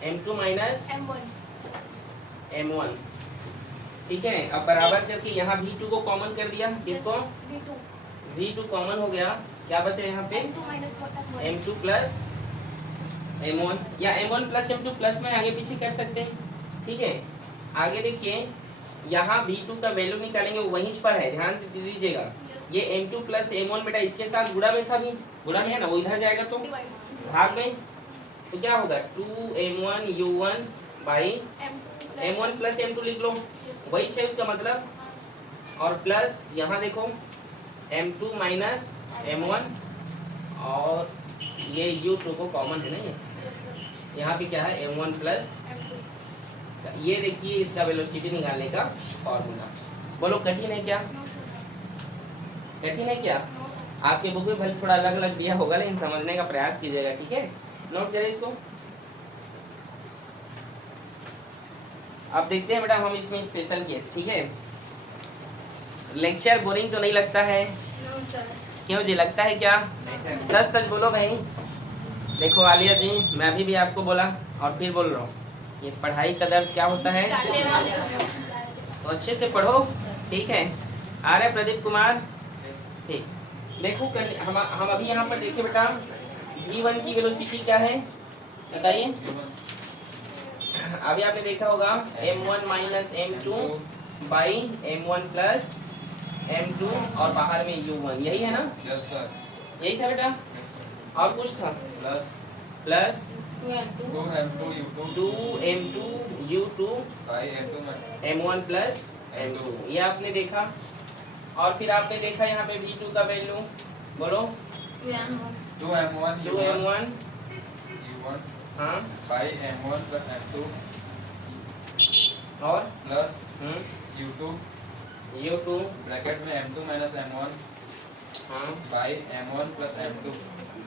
M2 माइनस M1, ठीक है? अब बराबर करके यहाँ V2 को कॉमन कर दिया, किसको? V2 कॉमन हो गया, क्या बचा यहाँ पे? M2 प्लस M1, या M1 प्लस M2 प्लस में आगे पीछे कर सकते हैं, ठीक है? आगे देखिए, यहाँ V2 का वैल्यू निकालेंगे, वो वहीं पर है, ध्यान से दीजिएगा। ये M2 प्लस M1 बेटा इसके साथ गुणा में था, भी गुणा में है ना, वो इधर जाएगा तो भाग में, तो क्या होगा? 2M1 U1 by M1 plus M2 लिख लो, वही है उसका मतलब, और प्लस यहाँ देखो M2 माइनस M1, और ये U2 को कॉमन है नहीं, यहाँ पे क्या है? M1 प्लस, ये देखिए इसका वेलोसिटी निकालने का फॉर्मूला। बोलो कठिन है क्या? कठिन है क्या? आपके बुक में भले थोड़ा अलग अलग दिया होगा, लेकिन समझने का प्रयास कीजिएगा, ठीक है? नोट करें इसको। अब देखते हैं बेटा हम इसमें स्पेशल केस, ठीक है? लेक्चर बोरिंग तो नहीं लगता है? क्यों जी, लगता है क्या? सच सच बोलो भाई, देखो आलिया जी, मैं अभी भी आपको बोला और फिर बोल रहा हूँ, ये पढ़ाई का दर्द क्या होता है, चालने वाले तो अच्छे से पढ़ो, ठीक है। आ रहे प्रदीप कुमार, ठीक। देखो हम अभी यहाँ पर देखिए बेटा, v1 की वेलोसिटी क्या है बताइए। अभी आपने देखा होगा m1 minus m2 by m1 plus m2 और बाहर में u1, यही है ना, यस सर, यही था बेटा, और कुछ था plus plus 2m2 u2 2m2 u2 by m2 में m1 प्लस m2, ये आपने देखा। और फिर आपने देखा यहाँ पे v2 का वैल्यू, बोलो 2m1 2m1, u1 हाँ, बाई m1 प्लस m2 और प्लस u2 u2, ब्रैकेट में m2 माइनस m1 हाँ, बाई m1 प्लस m2।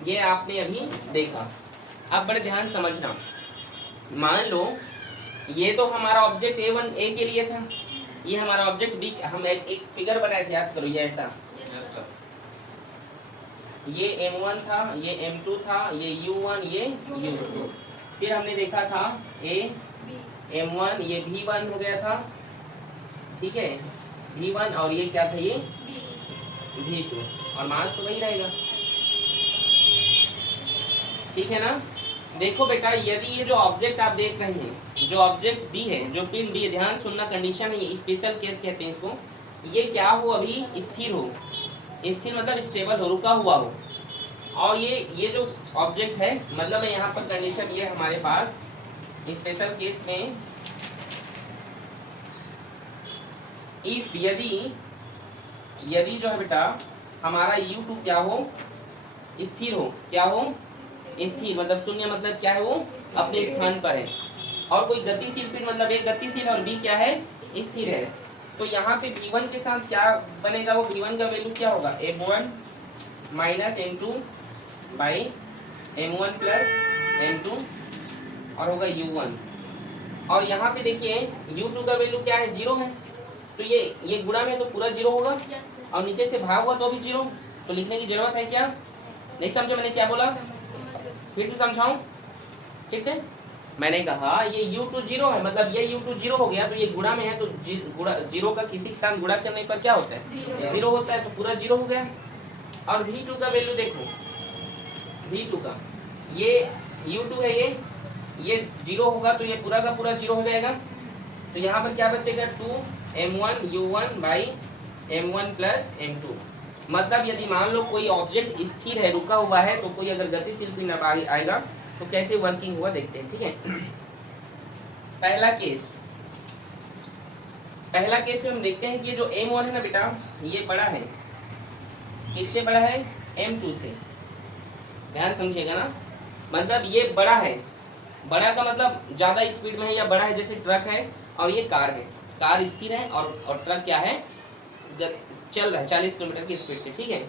ये आपने अभी देखा। अब बड़े ध्यान समझना, मान लो ये तो हमारा ऑब्जेक्ट A1 A के लिए था, ये हमारा ऑब्जेक्ट B, हम एक फिगर बनाए थे, याद करो, ये ऐसा, यस सर, ये M1 था, ये M2 था, ये U1, ये U2। फिर हमने देखा था A M1, ये V1 हो गया था, ठीक है, V1, और ये क्या था, ये V2, और मास तो वही रहेगा, ठीक है ना। देखो बेटा, यदि ये जो ऑब्जेक्ट आप देख रहे हैं, जो ऑब्जेक्ट B है, जो पिन B है, ध्यान सुनना, कंडीशन है, ये स्पेशल केस कहते हैं इसको, ये क्या हो, अभी स्थिर हो, स्थिर मतलब स्टेबल हो, रुका हुआ हो, और ये जो ऑब्जेक्ट है, मतलब है यहाँ पर कंडीशन ये हमारे पास स्पेशल केस में, इफ यदि जो है बेटा हमारा U2 क्या हो, स्थिर हो, क्या हो, स्थिर मतलब शून्य, मतलब क्या है, वो अपने स्थान पर है, और कोई गतिशील पिंड मतलब A गतिशील और B क्या है, स्थिर है, तो यहाँ पे V1 के साथ क्या बनेगा, वो V1 का वैल्यू क्या होगा, M1 minus M2 by M1 plus M2, और होगा U1, और यहाँ पे देखिए U2 का वैल्यू क्या है, 0 है, तो ये गुणा में तो पूरा 0 होगा, और नीचे से भाग हुआ तो भी 0, तो लिखने की जरूरत है क्या, नहीं समझे मैंने क्या बोला, फिर से समझाऊं ठीक से। मैंने कहा ये U2 0 है, मतलब ये U2 0 हो गया, तो ये गुणा में है, तो जीरो का किसी के साथ गुणा करने पर क्या होता है, 0 होता है, तो पूरा 0 हो गया। और V2 का वैल्यू देखो, V2 का ये U2 है, ये 0 होगा, तो ये पूरा का पूरा 0 हो जाएगा, तो यहाँ पर क्या बचेगा, 2m1 U1 by m1 plus m2। मतलब यदि मान लो कोई ऑब्जेक्ट स्थिर है, रुका हुआ है, तो कोई अगर गतिशील पिंड आएगा तो कैसे वर्किंग हुआ देखते हैं, ठीक है। पहला केस में हम देखते हैं कि ये जो M1 है ना बेटा, ये बड़ा है, किससे बड़ा है, M2 से, ध्यान समझिएगा ना, मतलब ये बड़ा है, बड़ा का मतलब ज्यादा स्पीड में है, या बड़ा है जैसे ट्रक है, और ये कार है, कार स्थिर है, और ट्रक क्या है, चल रहा है 40 किलोमीटर की स्पीड से, ठीक है।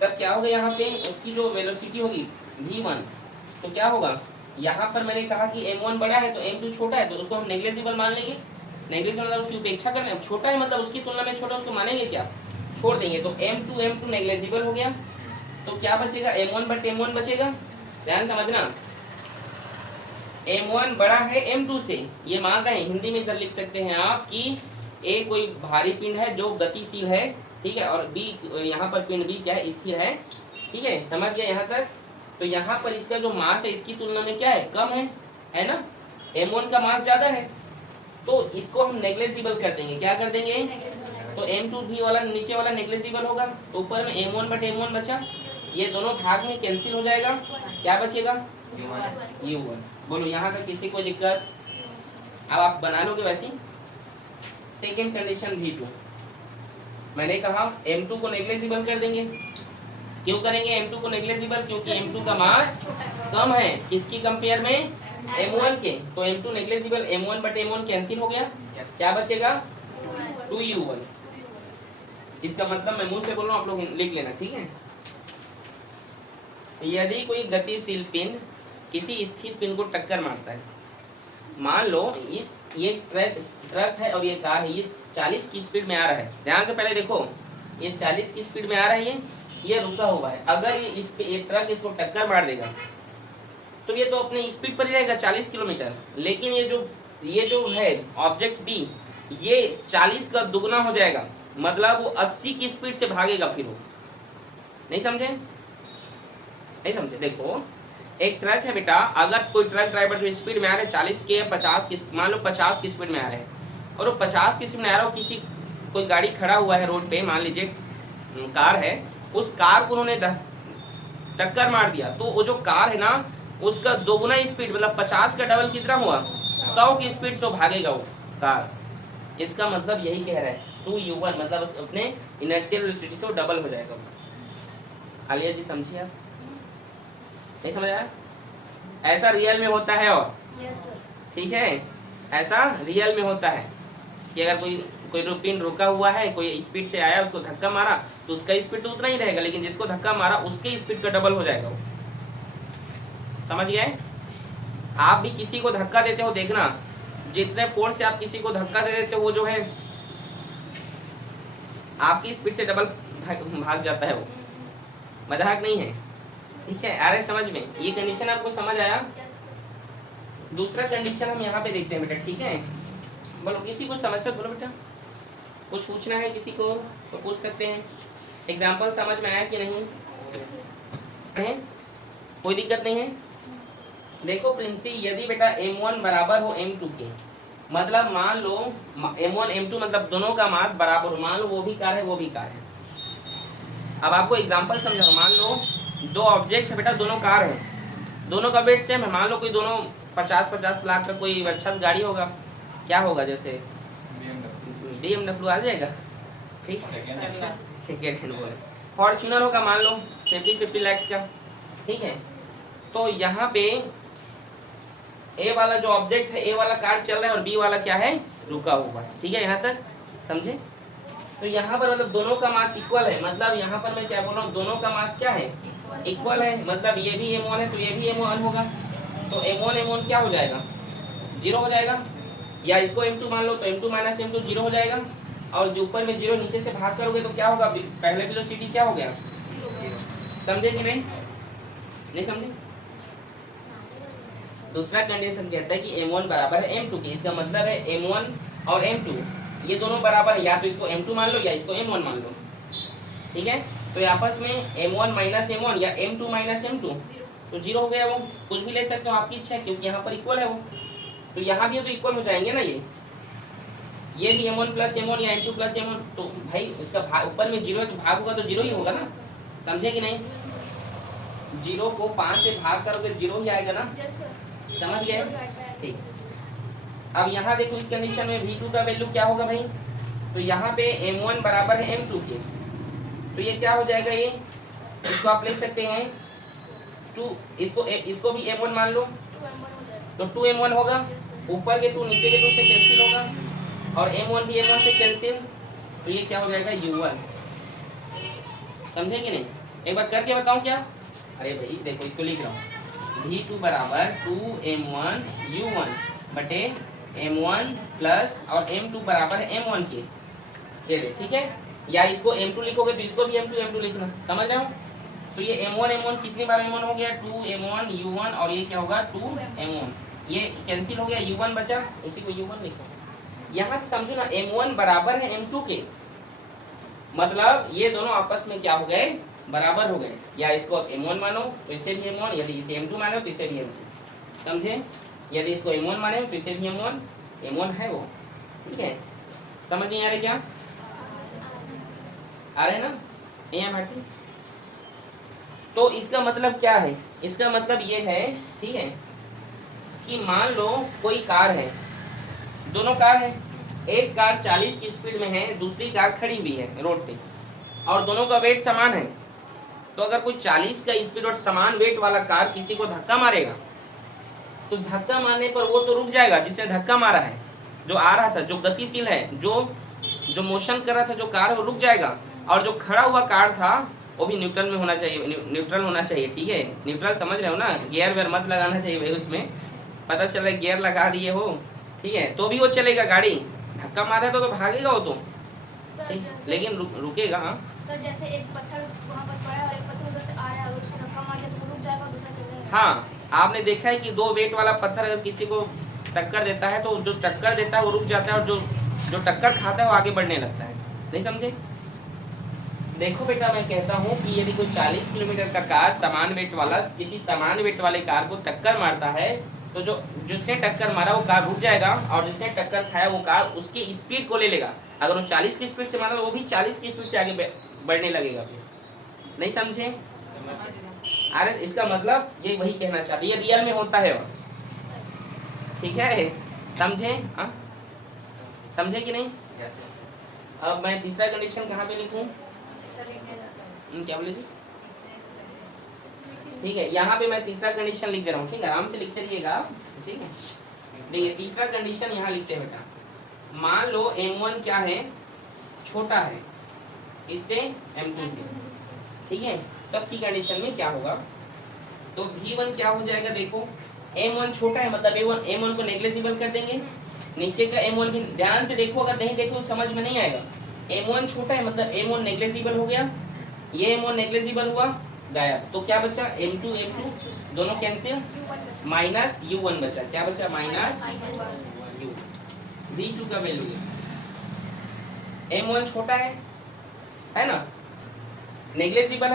तब क्या होगा, यहाँ पे उसकी जो वेलोसिटी होगी v1, तो क्या होगा, यहाँ पर मैंने कहा कि m1 बड़ा है तो m2 छोटा है, तो उसको हम नेग्लिजिबल मान लेंगे, नेग्लिजिबल मतलब उसकी उपेक्षा करना है, छोटा है मतलब उसकी तुलना में छोटा, उसको मानेंगे क्या, छोड़ देंगे, तो m2 नेग्लिजिबल हो गया, तो क्या बचेगा, m1 बट m1 बचेगा, ध्यान समझना, m1 बड़ा है m2 से, ये मान रहे हैं, हिंदी में इधर लिख सकते हैं आप कि A कोई भारी पिंड है जो गतिशील है, ठीक है, और B यहाँ पर पिंड B क्या है, स्थिर है, ठीक है, समझ गए यहाँ तक। तो यहाँ पर इसका जो मास है, इसकी तुलना में क्या है, कम है ना, M1 का मास ज्यादा है, तो इसको हम नेग्लिजिबल कर देंगे, क्या कर देंगे, तो M2 भी वाला नीचे वाला नेग्लिजिबल होगा, तो ऊपर में m1 बटे m1 बचा, ये दोनों भाग में कैंसिल हो जाएगा, क्या बचेगा, U1। बोलो यहाँ तक किसी को दिक्कत, अब आप बना लोगे वैसी। सेकेंड कंडीशन V2, मैंने कहा M2 को नेग्लिजिबल कर देंगे, क्यों करेंगे M2 को नेग्लिजिबल, क्योंकि M2 का मास कम है, किसकी कंपेयर में, M1 के, तो M2 नेग्लिजिबल, M1 बटे M1 कैंसिल हो गया, क्या बचेगा, 2U1। इसका मतलब मैं मुंह से बोल रहा हूँ, आप लोग लिख लेना, ठीक है। यदि कोई गतिशील पिंड किसी स्थिर पिंड को टक्कर मारता है, मान लो ये ट्रक है और ये कार है, ये 40 की स्पीड में आ रहा है, ध्यान से पहले देखो, ये 40 की स्पीड में आ रहा है, ये रुका हुआ है, अगर ये ट्रक इसको टक्कर मार देगा, तो ये तो अपने स्पीड पर ही रहेगा 40 किलोमीटर, लेकिन ये जो है ऑब्जेक्ट बी, ये 40 का दुगना हो जाएगा, मतलब वो 80 की स्पीड से भागेगा फिर वो। नहीं समझे? नहीं समझे? देखो एक ट्रक है बेटा, अगर कोई ट्रक ड्राइवर जो स्पीड में आ रहा है 40 के 50 की, मान लो 50 की स्पीड में आ रहे हैं, और वो 50 की स्पीड में आ रहा हो, कोई गाड़ी खड़ा हुआ है रोड पे, मान लीजिए कार है, उस कार को उन्होंने टक्कर मार दिया, तो वो जो कार है ना उसका दोगुना स्पीड, मतलब 50 का डबल कितना हुआ, 100 की स्पीड से भागेगा वो कार। इसका मतलब यही कह रहा है 2u1, मतलब अपने इनर्शियल वेलोसिटी से वो डबल हो जाएगा। आलिया जी समझिए आप? नहीं समझ आया? ऐसा रियल में होता है, और यस सर। ठीक है, ऐसा रियल में होता है कि अगर कोई पिन रुका हुआ है, कोई स्पीड से आया, उसको धक्का मारा, तो उसका स्पीड तो उतना ही रहेगा, लेकिन जिसको धक्का मारा उसके स्पीड का डबल हो जाएगा वो। समझ गए? आप भी किसी को धक्का देते हो, देखना जितने फोर्स से आप किसी को धक्का दे देते हो, वो जो है आपकी स्पीड से डबल भाग जाता है वो। मजाक नहीं है, ठीक है? आ रहे समझ में? ये कंडीशन आपको समझ आया? Yes sir. दूसरा कंडीशन हम यहाँ पे देखते हैं बेटा, ठीक है? बोलो, किसी को समझ बोलो बेटा, कुछ पूछना है किसी को तो पूछ सकते हैं। एग्जाम्पल समझ में आया कि नहीं है? कोई दिक्कत नहीं है? देखो प्रिंसी, यदि बेटा m1 बराबर हो m2 के, मतलब मान लो m1 m2 मतलब दोनों का मास बराबर हो, मान लो वो भी कार है वो भी कार है। अब आपको एग्जांपल समझाओ, मान लो दो ऑब्जेक्ट है बेटा, दोनों कार है, दोनों का वेट सेम है, मान लो कोई दोनों 50-50 लाख का कोई अच्छा गाड़ी होगा, क्या होगा, जैसे BMW आ जाएगा, ठीक, सेकेंड हैंड बोले। फॉर्च्यूनर होगा मान लो 50 लाख का, ठीक है? तो यहाँ पे ए वाला जो ऑब्जेक्ट है, ए वाला कार चल रहा है और बी वाला क्या है, रुका हुआ है, ठीक है? यहाँ तक समझे? तो यहाँ पर मतलब दोनों का मास इक्वल है, मतलब यहाँ पर मैं क्या बोल रहा हूँ, दोनों का मास क्या है, इक्वल है, मतलब ये भी m1 है तो ये भी m1 होगा, तो m1 क्या हो जाएगा, 0 हो जाएगा, या इसको m2 मान लो तो m2 माइनस m2 0 हो जाएगा, और जो ऊपर में 0 नीचे से भाग करोगे तो क्या होगा, पहले वेलोसिटी क्या हो गया, समझे कि नहीं समझे? दूसरा कंडीशन कहता है कि m1 बराबर है m2 के, इसका मतलब है m1 और m2 ये दोनों बराबर है, या तो इसको m2 मान लो या इसको m1 मान लो, ठीक है? तो ये आपस में m1 माइनस m1 या m2 माइनस m2 तो 0 हो गया, वो कुछ भी ले सकते हो, आपकी इच्छा है, क्योंकि यहाँ पर इक्वल है वो, तो यहाँ भी तो इक्वल हो जाएंगे ना, ये भी m1 प्लस m1 या m2 प्लस m1, तो भाई इसका ऊपर में 0 है तो भाग होगा तो 0 ही होगा ना, समझे कि नहीं? 0 को 5 से भाग करोगे 0 ही आएगा ना, यस सर। समझ गए? ठीक। अब यहाँ देखो इस कंडीशन में v2 का वैल्यू क्या होगा भाई, तो यहाँ पे m1 बराबर है m2 के, तो ये क्या हो जाएगा, ये इसको आप ले सकते हैं 2, इसको भी m1 मान लो, 2m1 हो जाएगा। तो 2m1 होगा, यस सर। ऊपर के 2 नीचे के 2 से कैंसिल होगा, और m1 भी m1 से कैंसिल, तो ये क्या हो जाएगा u1। समझे कि नहीं? एक बार करके बताऊं क्या? अरे भाई देखो इसको लिख रहा हूँ, v2 बराबर 2m1 u1 बटे m1 प्लस और m2 बराबर है m1 के, ये दे, ठीक है? या इसको m2 लिखोगे तो इसको भी m2 लिखना, समझ रहे हो? तो ये m1 कितनी बार m1 हो गया, 2m1 u1, और ये क्या होगा 2m1, ये कैंसिल हो गया, u1 बचा, उसी को u1 लिखो। यहाँ से समझो ना, m1 बराबर है m2 के, मतलब ये दोनों आपस में क्या हो गए, बराबर हो गए, या इसको m1 मानो तो इसे भी m1, यदि इसे m2 मानो तो इसे भी m2, समझे? यदि इसको m1 माने तो इसे भी m1 है वो, ठीक है? समझ नहीं आ रही क्या? आ रहे ना यहाँ भारती? तो इसका मतलब क्या है, इसका मतलब ये है, ठीक है, कि मान लो कोई कार है, दोनों कार है, एक कार 40 की स्पीड में है, दूसरी कार खड़ी हुई है रोड पे, और दोनों का वेट समान है, तो अगर कोई 40 का स्पीड और समान वेट वाला कार किसी को धक्का मारेगा, तो धक्का मारने पर वो तो रुक जाएगा जिसने धक्का मारा है, जो आ रहा था, जो गतिशील है, जो मोशन कर रहा था, जो कार है वो रुक जाएगा, और जो खड़ा हुआ कार था वो भी न्यूट्रल में होना चाहिए, न्यूट्रल होना चाहिए, ठीक है? न्यूट्रल समझ रहे हो ना, गियर वेयर मत लगाना चाहिए भाई, उसमें पता चल रहा है गियर लगा दिए हो, ठीक है, तो भी वो चलेगा, गाड़ी धक्का मारे तो भागेगा वो तो, सर ठीक? जैसे लेकिन रुकेगा। हाँ सर, जैसे एक पत्थर वहाँ पर पड़ा है और एक पत्थर उधर से आ रहा है और उसको धक्का मार दिया तो वो रुक जाएगा और दूसरा चलेगा। हाँ, आपने देखा है कि दो वेट वाला पत्थर अगर किसी को टक्कर देता है तो जो टक्कर देता है वो रुक जाता है और जो टक्कर खाता है वो आगे बढ़ने लगता है। नहीं समझे? देखो बेटा, मैं कहता हूँ कि यदि कोई 40 किलोमीटर का कार समान वेट वाला किसी समान वेट वाले कार को टक्कर मारता है तो जो जिसने टक्कर मारा वो कार रुक जाएगा और जिसने टक्कर खाया वो कार उसकी स्पीड को ले लेगा। अगर वो 40 की स्पीड से मारा तो वो भी 40 की स्पीड से आगे बढ़ने लगेगा। फिर नहीं समझे? अरे इसका मतलब ये वही कहना चाहते, ये रियल में होता है। ठीक है, समझे? हाँ, समझे कि नहीं? Yes, sir. अब मैं तीसरा कंडीशन कहाँ पे लिखूं? क्या बोले जी? ठीक है, यहाँ पे मैं तीसरा कंडीशन लिख दे रहा हूँ। ठीक है, आराम से लिखते रहिएगा आप। ठीक है, देखिए तीसरा कंडीशन यहाँ लिखते हैं बेटा। मान लो M1 क्या है, छोटा है इससे M2 से। ठीक है, तब की कंडीशन में क्या होगा? तो V1 क्या हो जाएगा? देखो M1 छोटा है मतलब M1 को नेग्लिजिबल कर देंगे। नीचे का M1 भी ध्यान से देखो, अगर नहीं देखो समझ में नहीं आएगा। M1 छोटा है मतलब M1 नेग्लिजिबल हो गया, ये M1 नेग्लिजिबल हुआ, गायब। तो क्या बचा? M2 दोनों कैंसिल, माइनस U1 बचा। क्या बचा? Minus U। V2 का वैल्यू M1 छोटा है ना, नेग्लिजिबल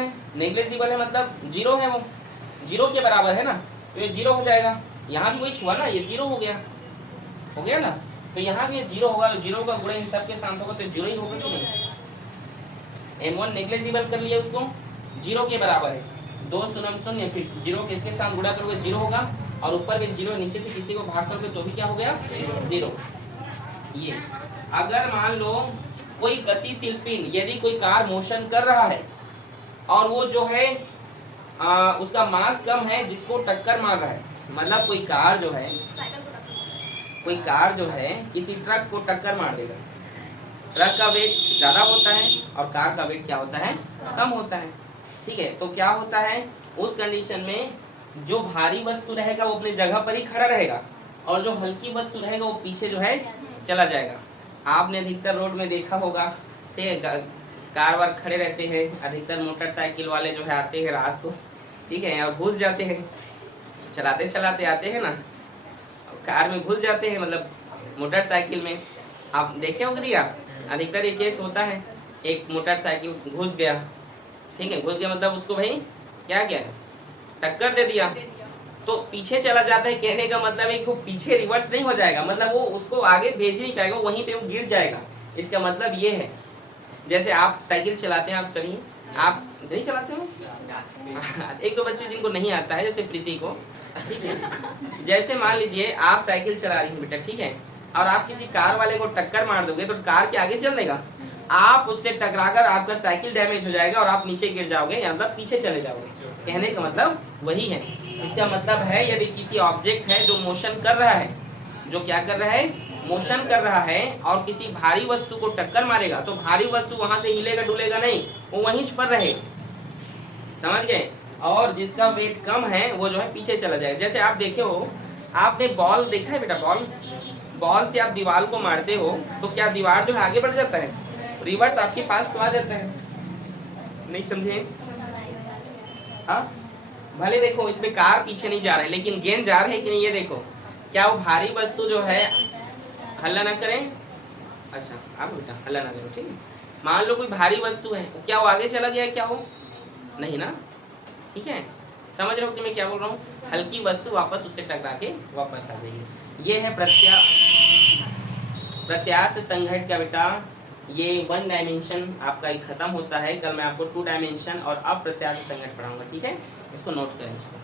है मतलब जीरो है, वो जीरो के बराबर है ना, तो ये जीरो हो जाएगा। यहाँ भी वही छुआ ना, ये जीरो हो गया ना, तो यहाँ भी ये जीरो होगा। तो जीरो का गुणा इन सब के साथ होगा तो जीरो ही होगा कि नहीं? M1 नेग्लिजिबल कर लिया, उसको जीरो के बराबर है, 2 शून्य शून्य, फिर जीरो किसके साथ गुणा करोगे? जीरो होगा, और ऊपर भी जीरो, नीचे से किसी को भाग करोगे तो भी क्या हो गया? जीरो। ये अगर मान लो कोई गतिशील पिंड, यदि कोई कार मोशन कर रहा है और वो जो है उसका मास कम है जिसको टक्कर मार रहा है, मतलब कोई कार जो है किसी ट्रक को टक्कर मार देगा। ट्रक का वेट ज़्यादा होता है और कार का वेट क्या होता है? कम होता है। ठीक है, तो क्या होता है उस कंडीशन में? जो भारी वस्तु रहेगा वो अपनी जगह पर ही खड़ा रहेगा और जो हल्की वस्तु रहेगा वो पीछे जो है चला जाएगा। आपने अधिकतर रोड में देखा होगा, ठीक है, कार वार खड़े रहते हैं, अधिकतर मोटरसाइकिल वाले जो है आते हैं रात को, ठीक है, और घुस जाते हैं, चलाते आते हैं ना, कार में घुस जाते हैं, मतलब मोटरसाइकिल में। आप देखे होंगे आप, अधिकतर ये केस होता है, एक मोटरसाइकिल घुस गया, ठीक है, घुस गया मतलब उसको भाई क्या टक्कर दे दिया, तो पीछे चला जाता है। कहने का मतलब है कि पीछे रिवर्स नहीं हो जाएगा, मतलब वो उसको आगे भेज नहीं पाएगा, वहीं पे वो गिर जाएगा। इसका मतलब ये है, जैसे आप साइकिल चलाते हैं, आप सभी आप नहीं चलाते हो? एक दो बच्चे जिनको नहीं आता है, जैसे प्रीति को, ठीक है, जैसे मान लीजिए आप साइकिल चला रही हैं बेटा, ठीक है, और आप किसी कार वाले को टक्कर मार दोगे तो कार के आगे चल देगा, आप उससे टकराकर आपका साइकिल डैमेज हो जाएगा और आप नीचे गिर जाओगे या मतलब पीछे चले जाओगे। कहने का मतलब वही है। इसका मतलब है यदि किसी ऑब्जेक्ट है जो मोशन कर रहा है, जो क्या कर रहा है? मोशन कर रहा है, और किसी भारी वस्तु को टक्कर मारेगा तो भारी वस्तु वहां से हिलेगा डुलेगा नहीं, वो वहीं पर रहेगा। समझ गए? और जिसका वेट कम है वो जो है पीछे चला जाएगा। जैसे आप देखे हो, आपने बॉल देखा है बेटा, बॉल से आप दीवार को मारते हो तो क्या दीवार जो है आगे बढ़ जाता है? रिवर्स आपके पास तो आ जाता है। नहीं समझे? हाँ, भले देखो इसमें कार पीछे नहीं जा रहा है लेकिन गेंद जा रहे है कि नहीं, ये देखो। क्या वो भारी वस्तु जो है, हल्ला ना करें, अच्छा आप बेटा हल्ला ना करो, ठीक है। मान लो कोई भारी वस्तु है, क्या वो आगे चला गया? क्या हो नहीं ना, ठीक है, समझ रहे हो कि मैं क्या बोल रहा हूँ? हल्की वस्तु वापस उससे टकरा के वापस आ जाएगी। ये है प्रत्यास्थ संघट्ट का बेटा, ये 1 डायमेंशन आपका खत्म होता है। कल मैं आपको 2 डायमेंशन और अप्रत्यास्थ संघट्ट पढ़ाऊंगा, ठीक है, इसको नोट करें इसको।